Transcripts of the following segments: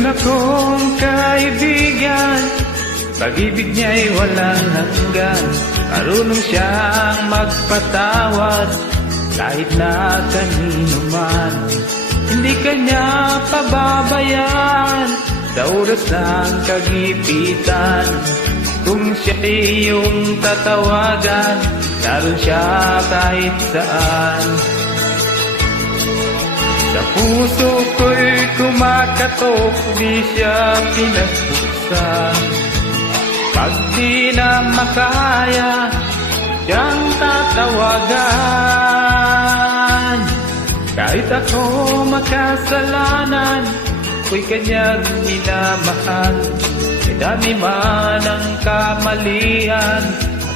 Meron akong kaibigan, pag-ibig niya'y walang hanggan. Marunong siyang magpatawad kahit na kanino man. Hindi kanya pababayaan sa oras ng kagipitan. Kung siya'y iyong tatawagan, naroon siya kahit saan. Sa puso ko'y kumakatok, di siya pinagbuksan. Pag di na makaya, siyang tatawagan. Kahit ako makasalanan, ako'y kanyang minamahal. May dami man ang kamalian,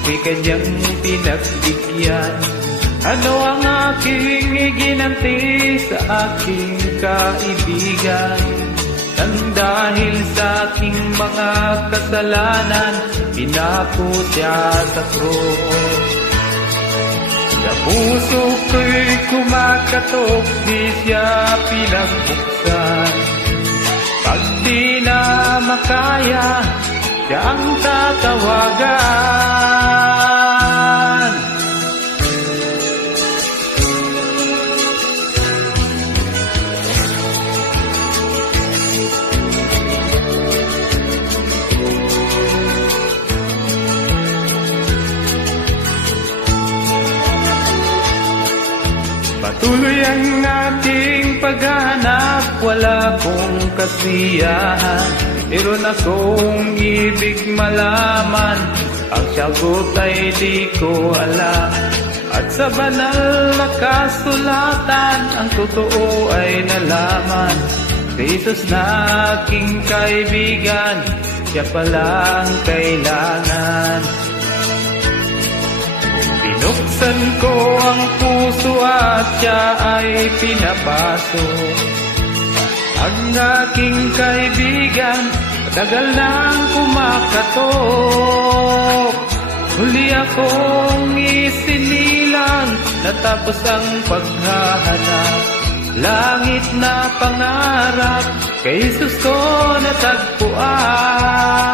ako'y kanyang pinagbigyan. Ano ang aking iginanti sa aking kaibigan? Nang dahil sa aking mga kasalanan, pinako siya sa krus. Sa puso ko'y kumakatok, di siya pinagbuksan. Pag di na makaya, siya ang tatawagan. Patuloy ang ating paghahanap, wala kong kasiyahan. Meron akong ibig malaman, ang sagot ay di ko alam. At sa banal na kasulatan, ang totoo ay nalaman. Si Jesus na aking kaibigan, siya palang kailangan. Binuksan ko ang puso at siya ay pinapasok. Ang aking kaibigan, matagal nang kumakatok. Huli akong isinilang, natapos ang paghahanap. Langit na pangarap, kay Jesus ko natagpuan.